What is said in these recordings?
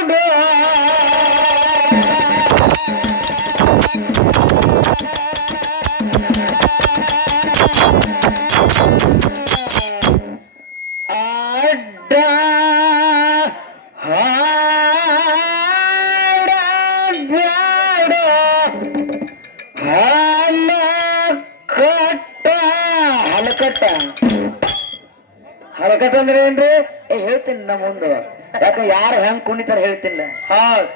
ಅಡ್ಡ ಹಾಡಬ್ಯಾಡ ಹಲಕಟ್ಟ ಹಲಕಟ್ಟ ಹಲಕಟ್ಟ ಅಂದ್ರೆ ಏನ್ರಿ ಏ ಹೇಳ್ತೀನಿ ನಾ ಮುಂದೆ ಯಾಕೆ ಯಾರು ಹೆಂಗ್ ಕುಣಿತಾರ ಹೇಳ್ತಿಲ್ಲ? ಹೌದ್.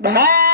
ಅಡ್ಡ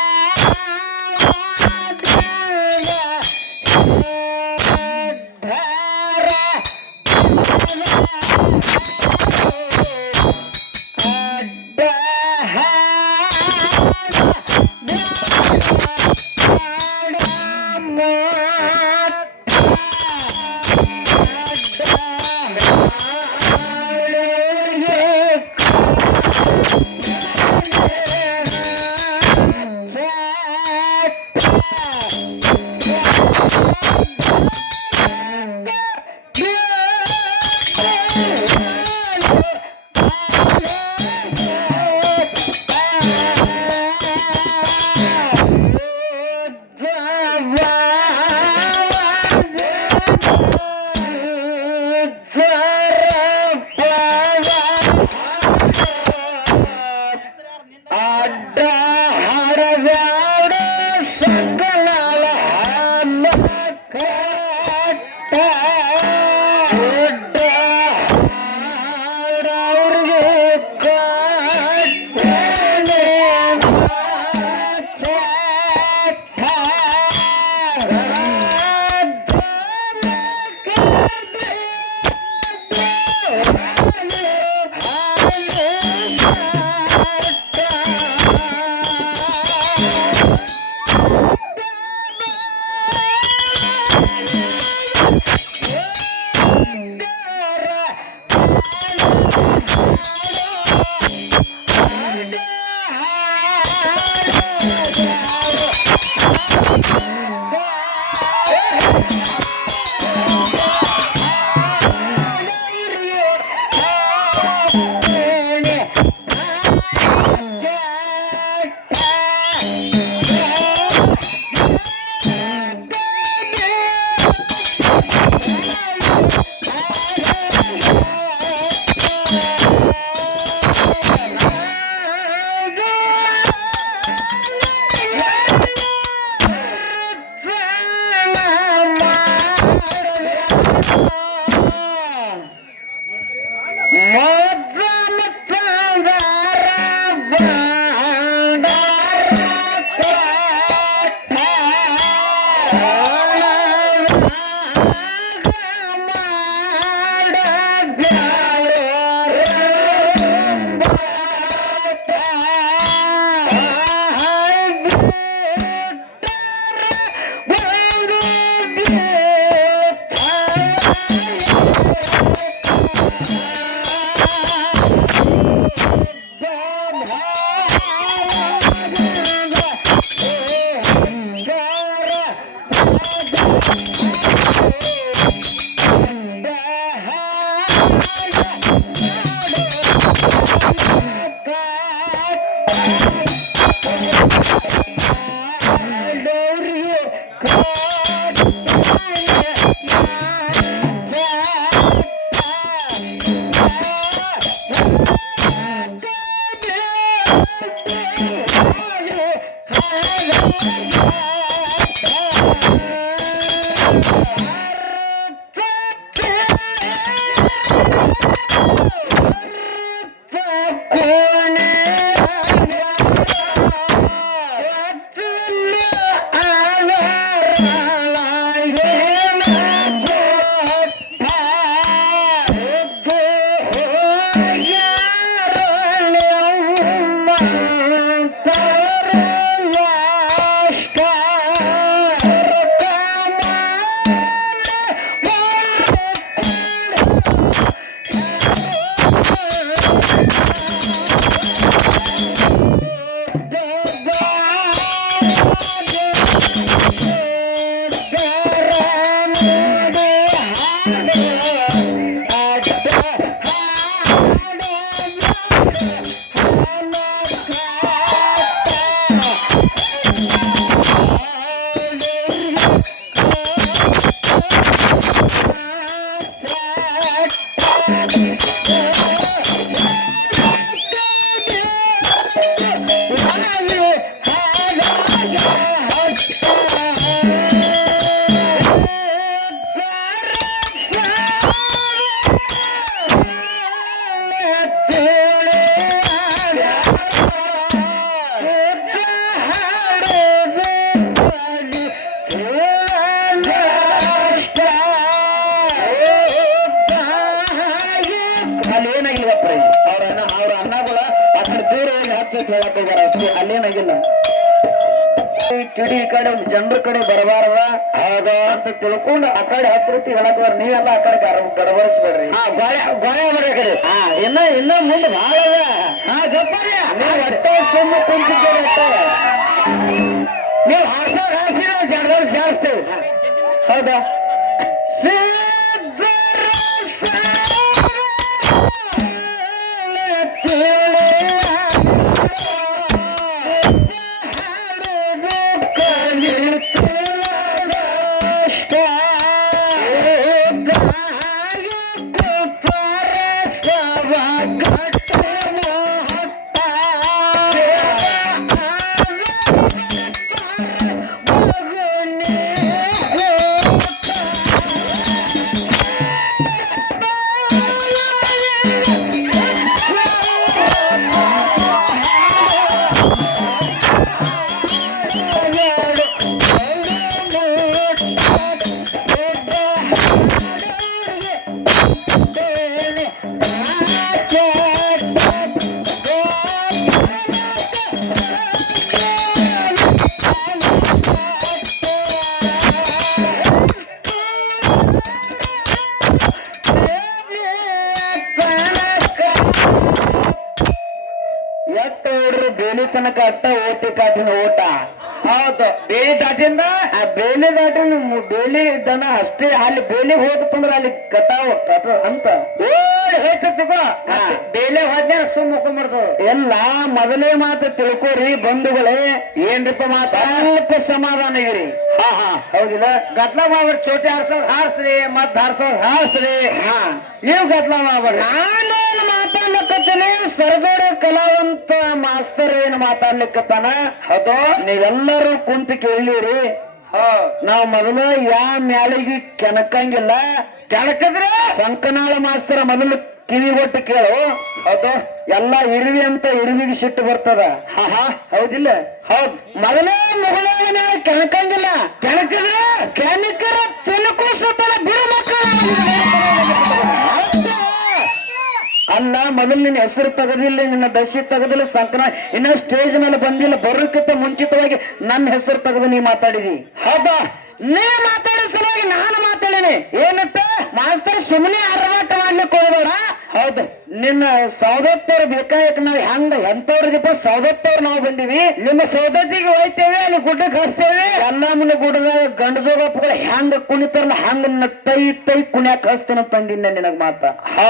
ಕಿಡಿ ಈ ಕಡೆ ಜನರ ಕಡೆ ಬರಬಾರದ. ಆಗ ಅಂತ ತಿಳ್ಕೊಂಡು ಆ ಕಡೆ ಹಚ್ಚರತಿ ಹೇಳಕ್ ಬರ್ ನೀವೆಲ್ಲ ಆ ಕಡೆ ಗಡ ಗಡಬಡಿಸ್ಬೇಡ್ರಿ. ಹಾ ಗೋಯ ಗೋಯ ಬರ್ರಿ ಆ ಕಡೆ. ಹಾ ಇನ್ನ ಇನ್ನ ಮುಂದೆ ಬಹಳ ಅದ. ಹಾ ಗಪ್ಪರಿ. ನೀವು ಒಟ್ಟೆ ಸುಮ್ಮ ಕುಂತಿದ್ದೀರಿ ಅಷ್ಟೇ. ನೀವು ಹಾಡ್ಸೋರ್ ಹಾಡ್ಸಿರ ಜಡದವ್ರು ಜಾಸ್ತಿ ಹೌದಾ? ಬೇಲಿ ದಾಟಿಂದ ಆ ಬೇಲಿ ದಾಟಿನ ಬೇಲಿ ದನ ಅಷ್ಟೇ ಅಲ್ಲಿ ಬೇಲಿ ಹೋದ್ಕೊಂಡ್ರ ಅಲ್ಲಿ ಕಟಾವ್ ಕಟಾವ್ ಅಂತ. ಹಾ. ಬೇಲೆ ಹೋದ್ನೇ ಸುಮ್ ಮುಕೊಂಬರ್ದು ಎಲ್ಲ ಮೊದಲೇ ಮಾತು ತಿಳ್ಕೋರಿ ಬಂಧುಗಳೇ. ಏನ್ರಿಪ್ಪ ಮಾತ? ಸ್ವಲ್ಪ ಸಮಾಧಾನ ಇರಿ. ಹಾ ಹಾ. ಹೌದಿಲ್ಲ? ಗದ್ಲ ಮಾಡ್ಬಿಟ್ಟು ಚೋಟಿ ಹಾರ್ಸೋರ್ ಹಾರ್ಸ್ರಿ ಮತ್ ಹಾರ್ಸೋರ್ ಹಾರ್ಸ್ರಿ. ಹಾ. ನೀವ್ ಗದ್ಲ ಮಾಡ್ಬೇಡ್ರಿ ನಾನೇನು ಮಾತಾಡ್ಲಿಕ್ಕೆ ಸರಜೋಡಿ ಕಲಾವಂತ ಮಾಸ್ತರ್ ಏನ್ ಮಾತಾಡ್ಲಿಕ್ಕತ್ತಾನ? ಅದು ನೀವೆಲ್ಲರೂ ಕುಂತ ಕೇಳಿರಿ. ನಾವ್ ಮೊದಲ ಯಾ ಮ್ಯಾಲಿಗೆ ಕೆಣಕಂಗಿಲ್ಲ. ಕೆಣಕದ್ರೆ? ಸಂಕನಾಳ ಮಾಸ್ತರ ಮೊದಲು ಕಿವಿ ಒಟ್ಟು ಕೇಳು. ಅದು ಎಲ್ಲ ಇರುವಿ ಅಂತ ಇರುವಿಗೆ ಸಿಟ್ಟು ಬರ್ತದ. ಹಾ ಹಾ. ಹೌದಿಲ್ಲ? ಹೌದ್. ಮೊದಲೇ ಮುಗಳಾಗ ಮೇಲೆ ಕೆಣಕಂಗಿಲ್ಲ. ಕೆಣಕದ್ರೆ? ಕೆಣಕರ ಬಿರು ಬಿಡು ಅಲ್ಲ ಮೊದಲು ನಿನ್ನ ಹೆಸರು ತೆಗೆದಿಲ್ಲ, ನಿನ್ನ ದಶೆ ತಗದಿಲ್ಲ, ಸಂಕನ ಇನ್ನ ಸ್ಟೇಜ್ ಮೇಲೆ ಬಂದಿಲ್ಲ, ಬರೋಕ್ಕಿಂತ ಮುಂಚಿತವಾಗಿ ನನ್ನ ಹೆಸರು ತೆಗೆದು ನೀ ಮಾತಾಡಿದಿ. ಹೌದಾ? ನೀ ಮಾತಾಡೋ ಸಲುವಾಗಿ ನಾನು ಮಾತಾಡೇನೆ. ಏನಪ್ಪ ಮಾಸ್ತರ್ ಸುಮ್ಮನೆ ಅರವಾಟ ಮಾಡ್ಲಿಕ್ಕೆ ಹೋಗ್ಬೇಡ. ಹೌದು. ನಿನ್ನ ಸೌದತ್ತರ ಬೇಕಾಯಕ್ ನಾವ್ ಹೆಂಗ ಎಂತವ್ರಿದಪ್ಪ ಸೌದತ್ತವ್ರು ನಾವು ಬಂದಿವಿ? ನಿಮ್ಮ ಸೌದತ್ತಿಗೆ ಹೋಯ್ತೇವೆ, ಅಲ್ಲಿ ಗುಡ್ಡಕ್ಕೆ ಹಚ್ತೇವೆ ಎಲ್ಲ ಗುಡ್ಡದ ಗುಡದಾಗ ಗಂಡ ಜೋಗಪ್ಪಗಳು ಹೆಂಗ ಕುಣಿತಾರ ಹಂಗ ತೈ ತೈ ಕುಣ್ಯಾ ಹಚ್ತೇನ ತಂದಿನ ನಿನಗ್ ಮಾತ. ಹ,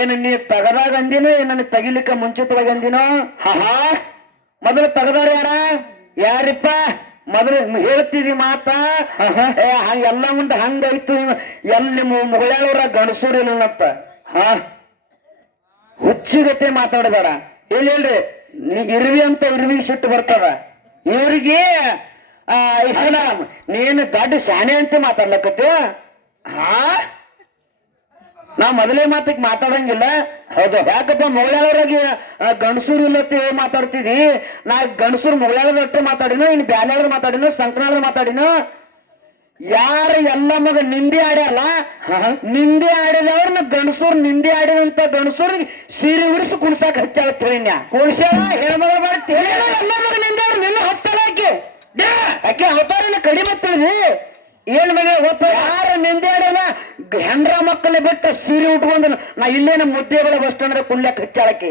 ಏನು ನೀ ತಗದಾಗ ಅಂದಿನೋ ಏನ ತಗಿಲಿಕ್ಕೆ ಮುಂಚಿತವಾಗಿ ಅಂದಿನೋ? ಹಾ. ಮೊದಲು ತಗದಾರ ಯಾರ? ಯಾರಿಪ್ಪ? ಮೊದಲು ಹೇಳ್ತಿದಿ ಮಾತ? ಎಲ್ಲ ಮುಂದೆ ಹಂಗಾಯ್ತು ಎಲ್ಲಿ ನಿಮ್ಮ ಮುಗಳವ್ರ ಗಣಸೂರ್ ಇಲ್ಲಂತ ಹಾ? ಹುಚ್ಚಿಗತೆ ಮಾತಾಡಬೇಡ. ಇಲ್ರಿ ನೀ ಇರ್ವಿ ಅಂತ ಇರ್ವಿ ಸಿಟ್ಟು ಬರ್ತದ. ಇವ್ರಿಗೆ, ಆ ಇಸ್ಲಾಮ್ ನೀನು ದೊಡ್ಡ ಶಾನೆ ಅಂತ ಮಾತಾಡ್ಲಕತ್ತ. ಹಾ? ನಾ ಮೊದಲೇ ಮಾತಿಗೆ ಮಾತಾಡಂಗಿಲ್ಲ. ಹೌದು ಯಾಕಪ್ಪ ಮೊಗಳಾಳವ್ರಾಗ ಗಂಡಸೂರ್ ಇಲ್ಲತ್ತಿ ಮಾತಾಡ್ತಿದಿ? ನಾ ಗಣಸೂರು ಮೊಗಳಾಳದಟ್ಟೆ ಮಾತಾಡಿನೋ ಇನ್ ಬ್ಯಾಲಾಳದ ಮಾತಾಡಿನೋ ಸಂಕನಾಳದ ಮಾತಾಡಿನೋ? ಯಾರ ಎಲ್ಲ ಮಗ ನಿಂದಿ ಆಡ್ಯಾರಲ್ಲ ನಿಂದಿ ಆಡಿದವ್ರನ್ನ ಗಂಡಸೂರ್ ನಿಂದಿ ಆಡಿದಂತ ಗಂಡಸೂರ್ ಸೀರೆ ಉಡಿಸಿ ಕುಣ್ಸಾಕ್ ಹತ್ತಾಳ ತಿಳಿನ್ಯ ಕುಣ್ಸ್ಯಾಳ ಹೆಣ್ಮಗಳು ಮಾಡ್ತಿ ಎಲ್ಲ ಮಗ ನಿಂದೆ ನಿನ್ನ ಹಸ್ತಾಳ ಆಕೆ ಆಕೆ ಅವತಾರನ ಕಡಿಮೆ ತಿಳಿದಿ ಏನ್ ಮಗ ಗೊತ್ತ ಯಾರು ನಿಂದೇಡಲ್ಲ ಹೆಂಡ್ರ ಮಕ್ಕಳ ಬಿಟ್ಟ ಸೀರೆ ಉಟ್ಕೊಂಡು ನಾ ಇಲ್ಲೇನ ಮುದ್ದೆಗಳ ಬಸ್ ಸ್ಟ್ಯಾಂಡ್ ಕುಣ್ಲ್ಯಾಕ ಹಚ್ಚಾಳಕ್ಕೆ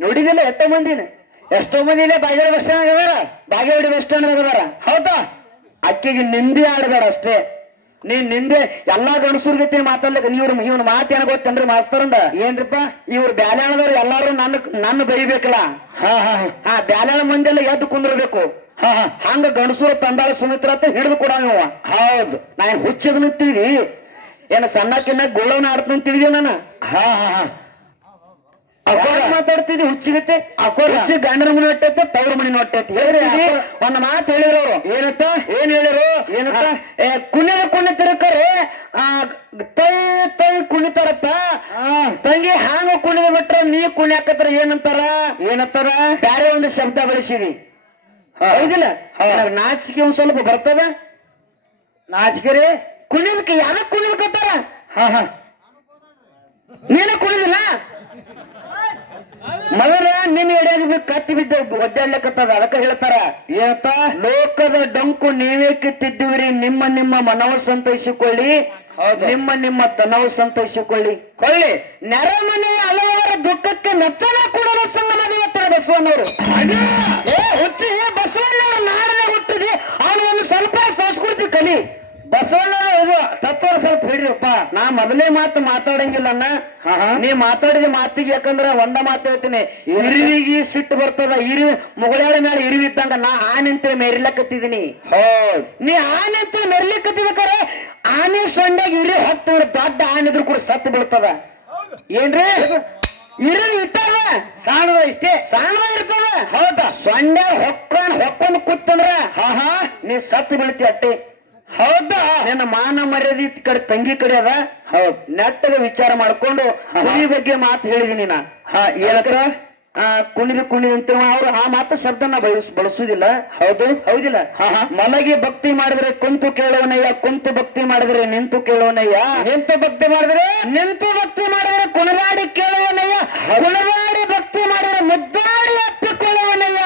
ನೋಡಿದಿಲ್ಲ ಎಷ್ಟೋ ಮಂದಿನ. ಎಷ್ಟೋ ಮಂದಿ ಇಲ್ಲೇ ಬಾಗೇವಾಡಿ ಬಸ್ ಸ್ಟ್ಯಾಂಡ್ ಅದಾರ? ಬಾಗೇವಾಡಿ ಬಸ್ ಸ್ಟ್ಯಾಂಡ್ ಅದಾರ? ಹೌದಾ? ಅಕ್ಕಿಗೆ ನಿಂದೆ ಆಡಬೇಡ ಅಷ್ಟೇ. ನೀನ್ ನಿಂದೆ ಎಲ್ಲಾ ಗಣಸೂರ್ಗತಿ ಮಾತಾಡ್ಲಿಕ್ಕೆ ಇವ್ರ ಇವ್ನ ಮಾತು ಏನ ಗೊತ್ತೇನ್ರಿ ಮಾಸ್ತರಂದ? ಏನ್ರಿಪ್ಪ? ಇವ್ರ ಬ್ಯಾಲ್ಯಾಣದವ್ರು ಎಲ್ಲಾರು ನನ್ನ ನನ್ನ ಬೈಬೇಕಲ್ಲ ಹಾ ಹಾ ಹಾ. ಬ್ಯಾಲ್ಯಾಣ ಎಲ್ಲ ಎದ್ದು ಕುಂದಿರ್ಬೇಕು. ಹಾ ಹಾ ಹಂಗ ಗಂಡಸೂರ ತಂದಾಳ ಸುಮಿತ್ರ ಅಂತ ಹಿಡಿದು ಕೊಡಂಗ ನೀವು ಹೌದು. ನಾ ಏನ್ ಹುಚ್ಚದ ತಿಳಿದಿ ಏನ ಸಣ್ಣಕ್ಕಿನ್ನ ಗುಳ್ಳವನ ಆಡ್ತಾನ ತಿಳಿದಿ ನಾನು? ಹಾ ಹಾ ಹಾ. ಅಕ್ಕೋರ್ ಮಾತಾಡ್ತಿದ್ದಿ ಹುಚ್ಚಿಗತ್ತೆ ಹುಚ್ಚಿ ಗಂಡನ ಮನೆ ಹೊಟ್ಟೈತೆ ತವ್ರ ಮನೆ ಹೊಟ್ಟೈತೆ. ಹೇಳ್ರಿ ಒಂದ್ ಮಾತು ಹೇಳಿದ್ರು ಏನಪ್ಪ? ಏನ್ ಹೇಳಿರು? ಏನಂತ ಏ ಕುಣಿದ ಕುಣಿ ತಿರುಕರೆ ಆ ತೈ ತೈ ಕುಣಿತಾರಪ್ಪ. ತಂಗಿ ಹಾಂಗ ಕುಣಿದ ಬಿಟ್ರ ನೀ ಕುಣಿಯಾಕತ್ರ ಏನಂತಾರ? ಏನಂತಾರ? ಬ್ಯಾರೆ ಒಂದು ಶಬ್ದ ಬಳಸಿದಿ. ಹೌದಿಲ್ಲ? ನಾಚಿಕೆ ಒಂದ್ ಸ್ವಲ್ಪ ಬರ್ತದ. ನಾಚಿಕೆ ಕುಣಿದಕ್ಕೆ ಯಾವ್ದಕ್ ಕುಣಿದ್ಕೊತಾರ ಹಾ ಹಾ. ನೀನ ಕುಣಿದಿಲ್ಲ? ಮೊದಲ ನಿಮ್ ಎಡೆಯಾಗ ಕತ್ತಿ ಬಿದ್ದ ಒದ್ದಾಡ್ಲಕತ್ತದ, ಅದಕ್ಕ ಹೇಳ್ತಾರ ಏನಪ್ಪ ಲೋಕದ ಡಂಕು ನೀವೇ ಕಿತ್ತಿದ್ದೀವ್ರಿ, ನಿಮ್ಮ ನಿಮ್ಮ ಮನವ ಸಂತೈಸಿಕೊಳ್ಳಿ ನಿಮ್ಮ ನಿಮ್ಮ ತನವು ಸಂತೈಸಿಕೊಳ್ಳಿ. ಕೊಳ್ಳಿ. ನೆರೆಮನೆ ಹಲವಾರು ದುಃಖಕ್ಕೆ ನಚ್ಚನ ಕೂಡ ಸಂಗಮದ ಎತ್ತರ ಬಸವಣ್ಣವರು. ಹುಚ್ಚಿ ಬಸವಣ್ಣವ್ರ ನಾಡನೆ ಹುಟ್ಟಿದೆ. ಅವನು ಒಂದು ಸ್ವಲ್ಪ ಸಂಸ್ಕೃತಿ ಕಲಿ. ಬಸವಣ್ಣನ ಇದು ತತ್ವ ಸ್ವಲ್ಪ ಹಿಡ್ರಿಪ್ಪ. ನಾ ಮೊದಲೇ ಮಾತು ಮಾತಾಡಂಗಿಲ್ಲ ನೀ ಮಾತಾಡಿದ ಮಾತಿಗೆ ಯಾಕಂದ್ರ ಒಂದ ಮಾತು ಹೇಳ್ತೀನಿ. ಇರುವಿಗೆ ಸಿಟ್ಟು ಬರ್ತದ ಇರಿ ಮುಗಳಾರ ಮೇಲೆ ಇರುವಿ ಇದ್ದಂಗ ನಾ ಆನೆ ಅಂತೇಳಿ ಮೆರಿಲಕತ್ತಿದೀನಿ. ನೀ ಆನೆ ಅಂತೇಳಿ ಮೆರಿಲಿಕ್ಕತ್ತಿದ ಕರೆ ಆನೆ ಸೊಂಡೆಗೆ ಇರಿ ಹತ್ತು ದೊಡ್ಡ ಆನೆ ಇದ್ರು ಕೂಡ ಸತ್ತು ಬೀಳ್ತದ ಏನ್ರಿ? ಇರಿ ಇಟ್ಟದ ಸಾಣದ ಇಷ್ಟೇ. ಸಾಣದ ಇರ್ತದ. ಹೌದಾ. ಸೊಂಡೆ ಹೊಕ್ಕೊಂಡ್ ಹೊಕ್ಕೊಂಡ್ ಕೂತಂದ್ರ ಹಾ ಹಾ ನೀ ಸತ್ತು ಬೀಳ್ತಿ ಅಟ್ಟೆ. ಹೌದಾ? ನಿನ್ನ ಮಾನ ಮರ್ಯಾದೆ ಕಡೆ ತಂಗಿ ಕಡೆ ಅದ. ಹೌದ್. ನೆಟ್ಟಗ ವಿಚಾರ ಮಾಡ್ಕೊಂಡು ಹುಲಿ ಬಗ್ಗೆ ಮಾತು ಹೇಳಿದೀನಿ ನಾ ಹಾ ಏನಕ್ಕ ಆ ಕುಣಿದು ಕುಣಿದು ಅಂತ ಅವ್ರು ಆ ಮಾತು ಶಬ್ದನ ಬಳಸ್ ಬಳಸುದಿಲ್ಲ. ಹೌದು. ಹೌದಿಲ್ಲ? ಮಲಗಿ ಭಕ್ತಿ ಮಾಡಿದ್ರೆ ಕುಂತು ಕೇಳೋನಯ್ಯ ಕುಂತು ಭಕ್ತಿ ಮಾಡಿದ್ರೆ ನಿಂತು ಕೇಳೋನಯ್ಯ. ನಿಂತು ಭಕ್ತಿ ಮಾಡಿದ್ರೆ? ನಿಂತು ಭಕ್ತಿ ಮಾಡಿದ್ರೆ ಕುಣರಾಡಿ ಕೇಳೋನಯ್ಯ. ಕುಣರಾಡಿ ಭಕ್ತಿ ಮಾಡಿದ್ರೆ ಮುದ್ದಾಡಿ ಅಪ್ಪಿಕೊಳ್ಳುವನಯ್ಯ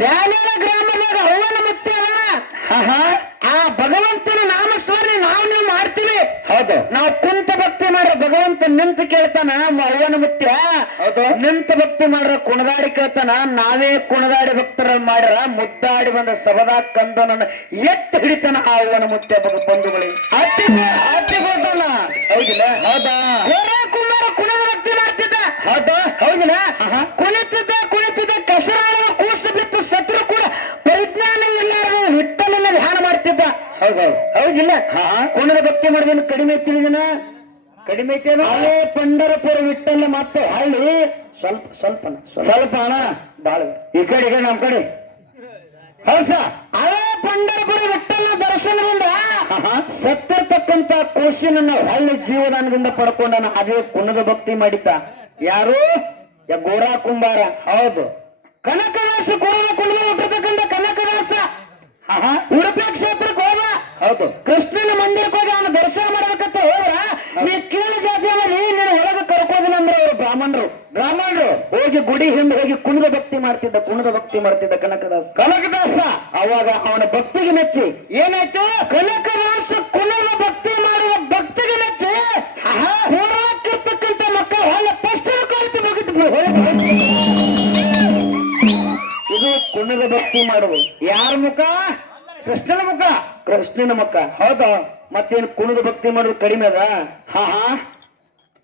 ಬ್ಯಾಲೇರ ಗ್ರಾಮದಾಗ ಅವ್ವನ ಮುತ್ತಿ ಅದಾರ? ಆ ಭಗವಂತನ ನಾಮಸ್ಮರಣೆ ನಾವು ನೀವು ಮಾಡ್ತೀವಿ. ಹೌದು. ನಾವು ಕುಂತ ಭಕ್ತಿ ಮಾಡ್ರ ಭಗವಂತ ನಿಂತು ಕೇಳ್ತಾನ ಅವ್ವನ ಮುತ್ಯ ಹೌದು. ನಿಂತ ಭಕ್ತಿ ಮಾಡ್ರ ಕುಣದಾಡಿ ಕೇಳ್ತಾನ ನಾವೇ ಕುಣದಾಡಿ ಭಕ್ತರ ಮಾಡ್ರ ಮುದ್ದಾಡಿ ಬಂದ ಸಬದಾ ಕಂದನನ್ನ ಎತ್ತ ಹಿಡಿತಾನ ಆ ಅವ್ವನ ಮುತ್ಯ ಬಂಧುಗಳಿಗೆ ಅತ್ತಿ ಅತ್ತಿ ಹೋಗ್ತಾನ ಹೌದಿಲ್ಲ? ಹೌದಾ? ಕುಮಾರ ಕುಣ ಭಕ್ತಿ ಮಾಡ್ತಿದ್ದ. ಹೌದಾ? ಹೌದಿಲ್ಲ? ಕುಣಿತಿದ್ದ ಕುಣಿತಿದ್ದ ಕಸರಾಳ ಸತ್ರು ಕೂಡ ಪರಿಜ್ಞಾನ ಇಲ್ಲಾರದು ಹಿಟ್ಟಲೆಲ್ಲ ಧ್ಯಾನ ಮಾಡ್ತಿದ್ದ. ಹೌದೌದು ಹೌದಿಲ್ಲ? ಕುಣದ ಭಕ್ತಿ ಮಾಡಿದ್ರು ಕಡಿಮೆ ತಿಳಿದನ ಕಡಿಮೆ ಹಳೆ ಪಂಡರಪುರ ಹಿಟ್ಟಲ್ಲ ಮತ್ತೆ ಹಳ್ಳಿ. ಸ್ವಲ್ಪ ಸ್ವಲ್ಪ ಸ್ವಲ್ಪ. ಹಣ ಬಾಳ ಈ ಕಡೆ ಈ ಕಡೆ ನಮ್ ಕಡೆ. ಹೌಸ ಹಳೆ ಪಂಡರಪುರ ಹಿಟ್ಟಲ್ಲ ದರ್ಶನದಿಂದ ಸತ್ತಿರ್ತಕ್ಕಂತ ಕೋಶಿನನ್ನ ಹಳ್ಳಿ ಜೀವದಾನದಿಂದ ಪಡ್ಕೊಂಡನ ಅದೇ ಕುಣದ ಭಕ್ತಿ ಮಾಡಿದ್ದ. ಯಾರು? ಯ ಗೋರಾ ಕುಂಬಾರ. ಹೌದು. ಕನಕದಾಸ ಕೋಲ ಕುಲುಮ ಹುಟ್ಟಿರ್ತಕ್ಕಂಥ ಕನಕದಾಸ. ಉಡುಪಿ ಕ್ಷೇತ್ರಕ್ಕೆ ಹೋದ. ಹೌದು. ಕೃಷ್ಣನ ಮಂದಿರಕ್ಕೆ ಹೋಗಿ ಅವನ ದರ್ಶನ ಮಾಡಬೇಕಂತ ಹೋದ್ರ ನೀ ಕೀಳು ನೀ ನೀನು ಹೊರಗೆ ಕರ್ಕೋದಿನ ಅಂದ್ರೆ ಅವರು ಬ್ರಾಹ್ಮಣರು. ಬ್ರಾಹ್ಮಣರು. ಹೋಗಿ ಗುಡಿ ಹಿಂದೆ ಹೋಗಿ ಕುಣಿದ ಭಕ್ತಿ ಮಾಡ್ತಿದ್ದ ಕುಣದ ಭಕ್ತಿ ಮಾಡ್ತಿದ್ದ ಕನಕದಾಸ. ಕನಕದಾಸ. ಅವಾಗ ಅವನ ಭಕ್ತಿಗೆ ಮೆಚ್ಚಿ. ಏನಾಯ್ತು? ಕನಕದಾಸ ಕುಣದ ಭಕ್ತಿ ಮಾಡುವ ಭಕ್ತಿಗೆ ಮೆಚ್ಚಿ. ಹೋರಾಕಿರ್ತಕ್ಕಂಥ ಮಕ್ಕಳು ಹಲ್ಲ ಪಶ್ಚಿಮ ಕಾಲಕ್ಕೆ ಮುಗಿದು ಕುಣದ ಭಕ್ತಿ ಮಾಡುವುದು. ಯಾರ ಮುಖ? ಕೃಷ್ಣನ ಮುಖ. ಕೃಷ್ಣನ ಮುಖ. ಹೌದಾ. ಮತ್ತೇನ್ ಕುಣದ ಭಕ್ತಿ ಮಾಡುದು ಕಡಿಮೆ ಅದ? ಹಾ ಹಾ.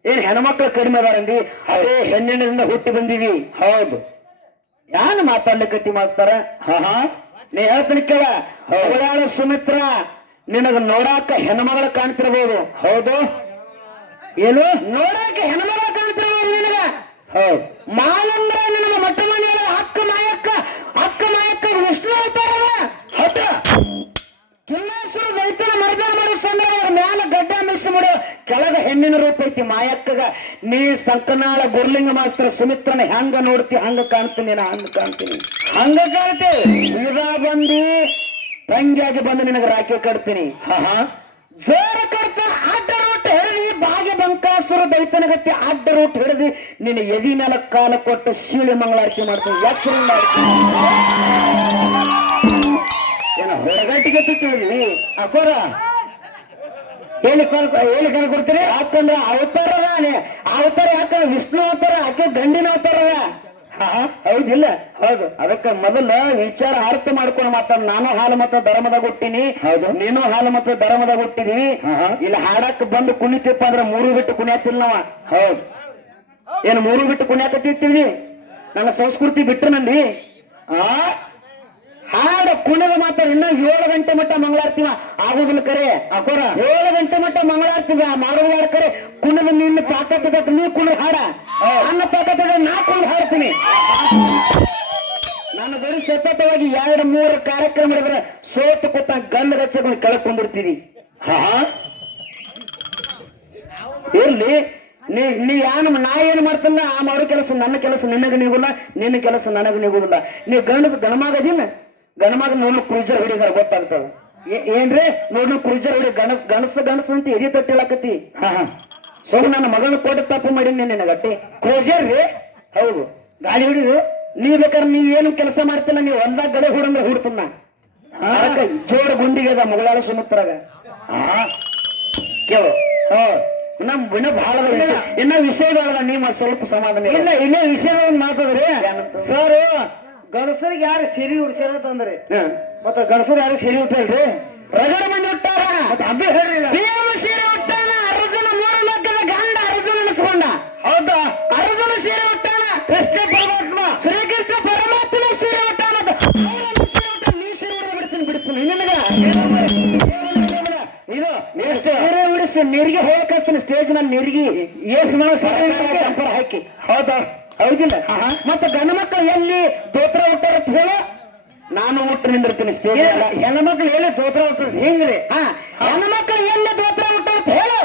ಏನ್ ಹೆಣ್ಮಕ್ಳು ಕಡಿಮೆ ಅದಾರಂದಿ ಅದೇ? ಹೆಣ್ಣಿನಿಂದ ಹುಟ್ಟಿ ಬಂದಿದಿ. ಹೌದು. ಯಾನ್ ಮಾತಾಡ್ಲಿಕ್ಕತ್ತಿ ಮಾಸ್ತಾರ ಹಾ ಹಾ. ನೀ ಹೇಳ್ತೀನಿ ಕೇಳ. ಹೊಗಳಾಳ ಸುಮಿತ್ರ ನಿನಗ ನೋಡಾಕ ಹೆಣ್ಮಗಳ ಕಾಣ್ತಿರ್ಬೋದು. ಹೌದು. ಏನು? ನೋಡಾಕ ಹೆಣ್ಮಗಳ ಕಾಣ್ತಿರ್ಬೋದು ನಿನಗ. ಹೌದು. ಮಾಲಂದ್ರ ನಿನಗ ಮಟ್ಟ ಮನೆಯ ಅಕ್ಕ ಮಾಯಕ್ಕ ಅಕ್ಕ ಮಾಯಕ್ಕ ವಿಷ್ಣು ಅವತಾರವ ಹೌದ. ಕಿಲ್ಲೇಶ್ವರ ದೈತನ ಮರ್ದನ ಮಾಡೋ ಸಂದ್ರ ಅವ್ರ ಮ್ಯಾಲ ಗಡ್ಡ ಮಿಸ್ ಮಾಡೋ. ಕೆಳಗ ಹೆಣ್ಣಿನ ರೂಪ ಐತಿ ಮಾಯಕ್ಕಗ. ನೀ ಸಂಕನಾಳ ಗುರ್ಲಿಂಗ ಮಾಸ್ತರ ಸುಮಿತ್ರನ ಹೆಂಗ ನೋಡ್ತಿ ಹಂಗ ಕಾಣ್ತೀನಿ ನಾ ಹಂಗ ಕಾಣ್ತೀನಿ. ಹಂಗ ಕಾಣ್ತಿ? ಸೀದಾ ಬಂದಿ ತಂಗಿಯಾಗಿ ಬಂದು ನಿನಗ ರಾಖಿ ಕಟ್ತೀನಿ. ಹಾ ಜೋರ ಕಟ್ತ ಬಾಗಿ ಬಂಕಾಸುರ ದೈತನ ಗಟ್ಟಿ ಅಡ್ಡ ರೂಟ್ ಹಿಡಿದು ನಿನ್ನ ಎದಿ ಮೇಲೆ ಕಾಲ ಕೊಟ್ಟು ಶೀಳಿ ಮಂಗಳಾರತಿ ಮಾಡ್ತೀನಿ. ಎಚ್ಚರಿಂದ ಏನ ಹೊರಗಟ್ಟಿಗೆ ತಿಳಿದ್ವಿ ಅಕೋರ ಹೇಳಿ ಕಲ್ ಹೇಳಿ ಕಾಲ ಕೊಡ್ತೀರಿ? ಯಾಕಂದ್ರೆ ಅವತಾರ ಅವತಾರ ಯಾಕಂದ್ರೆ ವಿಷ್ಣು ಅವತಾರ, ಆಕೆ ಗಂಡಿನ ಅವತಾರದ ಹಾ ಹೌದಿಲ್ಲ ಹೌದು ಅದಕ್ಕೆ ಮೊದಲ ವಿಚಾರ ಅರ್ಥ ಮಾಡ್ಕೊಂಡು ಮಾತಾಡ. ನಾನು ಹಾಲು ಮತ್ತು ಧರ್ಮದ ಗುಟ್ಟಿನಿ ಹೌದು. ನೀನು ಹಾಲು ಮತ್ತು ಧರ್ಮದ ಗುಟ್ಟಿದೀವಿ ಇಲ್ಲಿ ಹಾಡಕ್ ಬಂದು ಕುಣಿತಿಪ್ಪ ಅಂದ್ರೆ ಮೂರು ಬಿಟ್ಟು ಕುಣಿಯತ್ತಿಲ್ಲ ನಾವ. ಹೌದು. ಏನ್ ಮೂರು ಬಿಟ್ಟು ಕುಣಿಯಕತ್ತಿರ್ತೀವಿ? ನನ್ನ ಸಂಸ್ಕೃತಿ ಬಿಟ್ಟು ನಂದಿ? ಆ? ಹಾಡ ಕುಣದ ಮಾತ್ರ ಇನ್ನ ಏಳು ಗಂಟೆ ಮಟ್ಟ ಮಂಗಳಾರ್ತಿವ. ಆಗುದಿಲ್ಲ ಕರೆ ಅಕೋರ. ಏಳು ಗಂಟೆ ಮಟ್ಟ ಮಂಗಳಾರ್ತಿವ. ಮಾಡುವುದಾರ ಕರೆ ಕುಣದ ನಿನ್ನ ತಾಕತ್ತ ನೀ ಕುಣ ಹಾಡ. ನನ್ನ ತಾಕತ್ತ ನಾ ಕುಣ ಹಾಡ್ತೀನಿ. ನನ್ನ ಬರೀ ಸತತವಾಗಿ ಎರಡು ಮೂರು ಕಾರ್ಯಕ್ರಮ ನಡೆದ್ರೆ ಸೋತು ಕೂತ ಗಂಡ ಗಚ್ಚಗಳು ಕೆಳಕ್ ಕುಂದಿರ್ತೀವಿ. ಹಾ ಇರ್ಲಿ. ನೀ ನೀ ಏನು ನಾ ಏನ್ ಮಾಡ್ತಾನ ಆ ಮಾಡೋ ಕೆಲಸ ನನ್ನ ಕೆಲಸ ನಿನಗ ನೀಗುಲ್ಲ ನಿನ್ನ ಕೆಲಸ ನನಗ ನೀಗುದಿಲ್ಲ ನೀ ಗಂಡಸ ಗಣಮಾಗದಿಲ್ಲ ಗಣಮಾಗ ನೋಡ್ಲು ಕ್ರೂಜರ್ ಹೊಡಿಗಾರ ಗೊತ್ತಾಗ್ತದ? ಏನ್ರಿ? ನೋಡ್ಲು ಕ್ರೂಜರ್ ಹೊಡಿ ಗಣಸ್ ಗಣಸ ಗಣಸ ಅಂತ ಎದಿ ತಟ್ಟಿಳಕತಿ ಹಾ ಹಾ. ಸೊ ನನ್ನ ಮಗನ ಕೊಟ್ಟು ತಪ್ಪು ಮಾಡೀನಿ ನಿನ್ನ ಗಟ್ಟಿ. ಕ್ರೂಜರ್ ರೀ? ಹೌದು. ಗಾಡಿ ಹಿಡಿದು ನೀ ಬೇಕಾದ್ರೆ ನೀ ಏನು ಕೆಲಸ ಮಾಡ್ತಿಲ್ಲ ನೀವು ಹೊಲ್ದಾಗ ಗಡೆ ಹೂಡಂದ್ರೆ ಹೂಡ್ತನ್ನ ಜೋಡ ಗುಂಡಿಗೆ ಅದ ಮಗಳಾಳ ಸುಮತ್ರಾಗ. ಕೇಳು. ನಮ್ ಇನ್ನ ಬಹಳ ಇನ್ನ ವಿಷಯಗಳದ ನಿಮ್ಮ ಸ್ವಲ್ಪ ಸಮಾಧಾನ ಇಲ್ಲ ಇನ್ನೇ ವಿಷಯ ಮಾತದ್ರಿ ಸರ್ ಗಣಸರಿಗೆ ಯಾರು ಸಿರಿ ಉಡ್ಸ್ಯಾರ ತಂದ್ರಿ ಮತ್ತ ಗಣಸರು ಯಾರು ಸಿರಿ ಉಟ್ಟಲ್ರಿ ರಗಡ ಮಂದಿ ಉಟ್ಟಾರ ಅಬ್ಬೆ ಹೇಳ್ರಿ. ಭೀಮ ಸೀರೆ ಅರ್ಜುನ ಮೂರು ಲೋಕದ ಗಂಡ ಅರ್ಜುನ ಅನಿಸ್ಕೊಂಡ ಹೌದಾ? ಅರ್ಜುನ ಸೀರೆ ಉಟ್ಟಾನ? ಕೃಷ್ಣ ಪರಮಾತ್ಮ. ಶ್ರೀಕೃಷ್ಣ ಪರಮಾತ್ಮನ ಸೀರೆ ಉಟ್ಟಾನ ನೀ ಸೀರೆ ಉಡ ಬಿಡ್ತೀನಿ ಬಿಡಿಸ್ತೀನಿ. ನಿನಗ ಇದು ಸೀರೆ ಉಡಿಸಿ ನೀರಿಗೆ ಹೋಗಕ್ಕಿಸ್ತೀನಿ ಸ್ಟೇಜ್ ನಾನು ನೀರಿಗೆ. ಏಸ್ ನಾವು ಹಾಕಿ. ಹೌದಾ? ಹೌದಿಲ್ಲ? ಮತ್ತೆ ಗಂಡ ಮಕ್ಕಳು ಎಲ್ಲಿ ದೋತ್ರ ಹುಟ್ಟಾರ ಅಂತ ಹೇಳು ಹುಟ್ಟು ನಿಂದಿರ್ತೀನಿ ಸ್ಟೇಜ್ ಹೆಣ್ಮಕ್ಳು ಎಲ್ಲಿ ತೋತ್ರ ಹುಟ್ಟರು ಹೆಂಗ್ರಿ? ಹಾ ಹೆಣ್ಣು ಮಕ್ಕಳು ಎಲ್ಲಿ ದೋತ್ರ ಹುಟ್ಟಾರ ಅಂತ ಹೇಳು.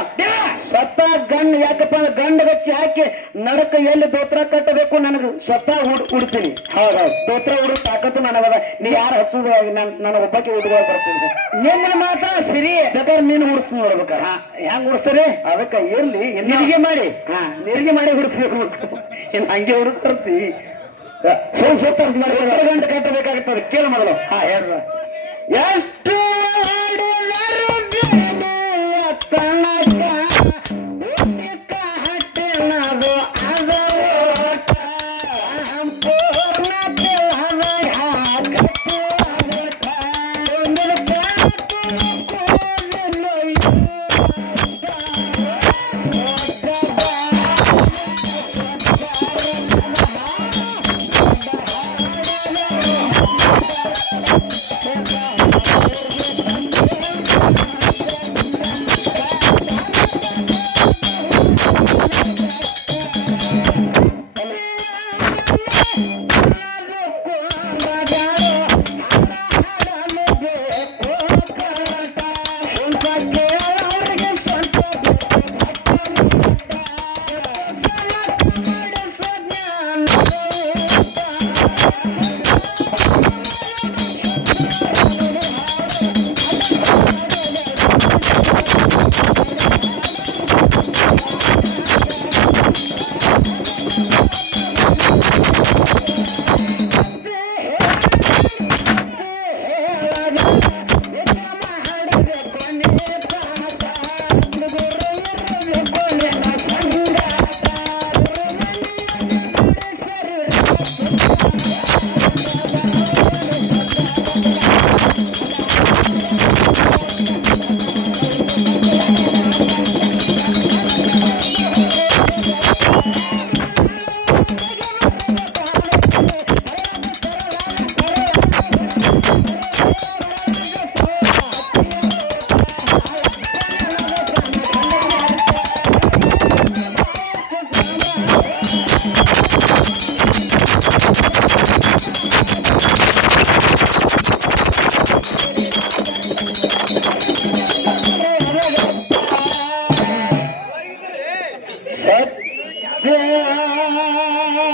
ಸ್ವತಃ ಗಂಡ್ ಯಾಕಪ್ಪ ಅಂದ್ರೆ ಗಂಡ ಗಚ್ಚಿ ಹಾಕಿ ನಡಕ ಎಲ್ಲಿ ದೋತ್ರ ಕಟ್ಟಬೇಕು ನನಗೆ ಸ್ವತಃ ಹುಡ್ ಉಡ್ತೀನಿ. ಹೌದೌದು ದೋತ್ರ ಹುಡು ತಾಕತ್ತು ನನಗದ. ನೀ ಯಾರು ಹಚ್ಚುದು? ನನ್ ನನ್ನ ಒಬ್ಬಕ್ಕೆ ಹುಡುಗ ಬರ್ತೀನಿ ನಿನ್ನ ಮಾತ್ರ ಸಿರಿ. ಬೇಕಾದ್ರೆ ನೀನು ಹುಡಿಸ್ತೀನಿ ನೋಡ್ಬೇಕಾರ ಹೆಂಗ್ ಉಡ್ಸ್ತಾರೆ? ಅದಕ್ಕ ಇರ್ಲಿ ನಿರ್ಗೆ ಮಾಡಿ. ಹಾ ನಿರ್ಗೆ ಮಾಡಿ ಹುಡಿಸ್ಬೇಕು ಹಂಗೆ ಹುಡಿಸ್ತಿರ್ತಿ ಸ್ವಲ್ಪ ಗಂಟೆ ಕಟ್ಟಬೇಕಾಗುತ್ತದೆ ಕೇಳ ಮೊದಲು. ಹಾ ಹೇಳ್ರ. ಎಷ್ಟು